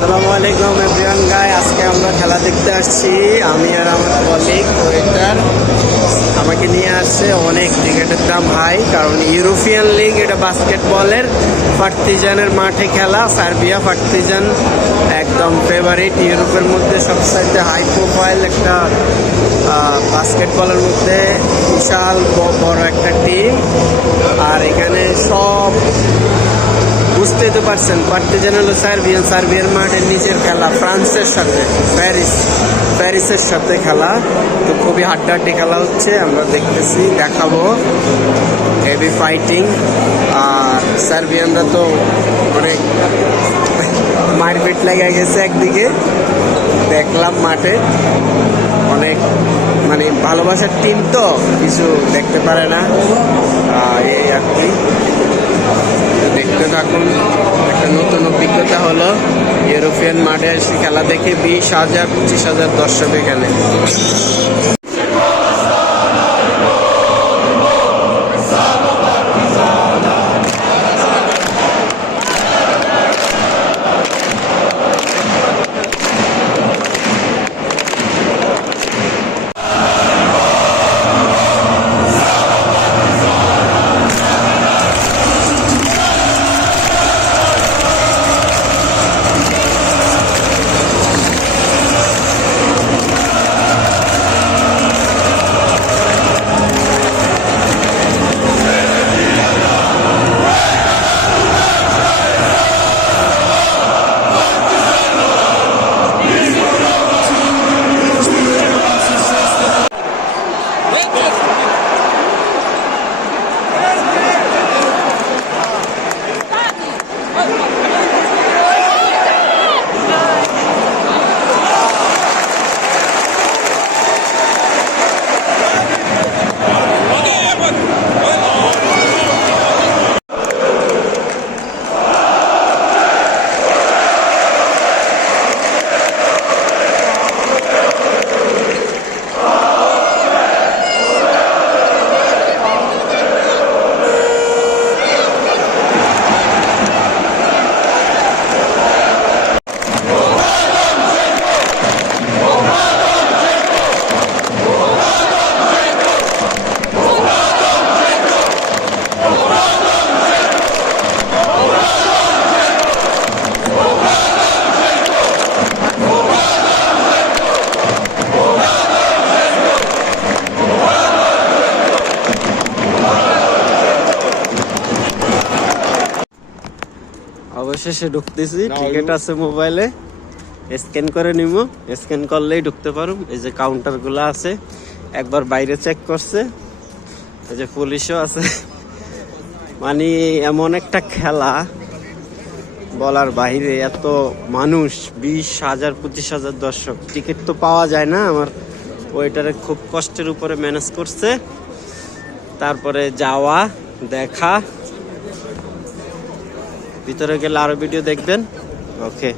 আসসালামু আলাইকুম এভরিওয়ান গাই আজকে আমরা খেলা দেখতে আসছি। আমি আর আমার কলিগ ওয়েটার আমাকে নিয়ে আসছে অনেক টিকিটের দাম হাই, কারণ ইউরোপিয়ান লিগ এটা বাস্কেটবলের পার্টিজানের মাঠে খেলা সার্বিয়া পার্টিজান একদম ফেভারিট ইউরোপের মধ্যে সবচাইতে হাই প্রোফাইল একটা বাস্কেটবলের মধ্যে বিশাল বড় একটা টিম আর এখানে সব বুঝতেই তো পারছেন পার্টিজান হলো সার্বিয়ান সার্বিয়ান মাঠের নিচের খেলা, ফ্রান্সের সাথে, প্যারিস, প্যারিসের সাথে খেলা। তো খুবই হাড্ডাহাড্ডি খেলা হচ্ছে, আমরা দেখতেছি, দেখাবো। হেভি ফাইটিং আর সার্বিয়ানরা তো অনেক মারপিট লেগে গেছে একদিকে। দেখলাম মাঠে, অনেক মানে ভালোবাসার টিম তো, কিছু দেখতে পারে না। এই আর কি। দেখতে থাকুন। একটা নতুন অভিজ্ঞতা হলো, ইউরোপিয়ান মাঠে এসে খেলা দেখে বিশ হাজার, পঁচিশ হাজার দর্শক এখানে। অবশেষে ঢুকতেছি। টিকিট আছে মোবাইলে। স্ক্যান করে নিব স্ক্যান করলেই ঢুকতে পারো। এই যে কাউন্টারগুলো আছে। একবার বাইরে চেক করছে। এই যে পুলিশও আছে। মানে এমন একটা খেলা বলার বাইরে এত মানুষ বিশ হাজার পঁচিশ হাজার দর্শক। টিকিট তো পাওয়া যায় না আমার। ওইটারে খুব কষ্টের উপরে ম্যানেজ করছে। তারপরে যাওয়া দেখা। ভিতরে গেলে আরও ভিডিও দেখবেন। ওকে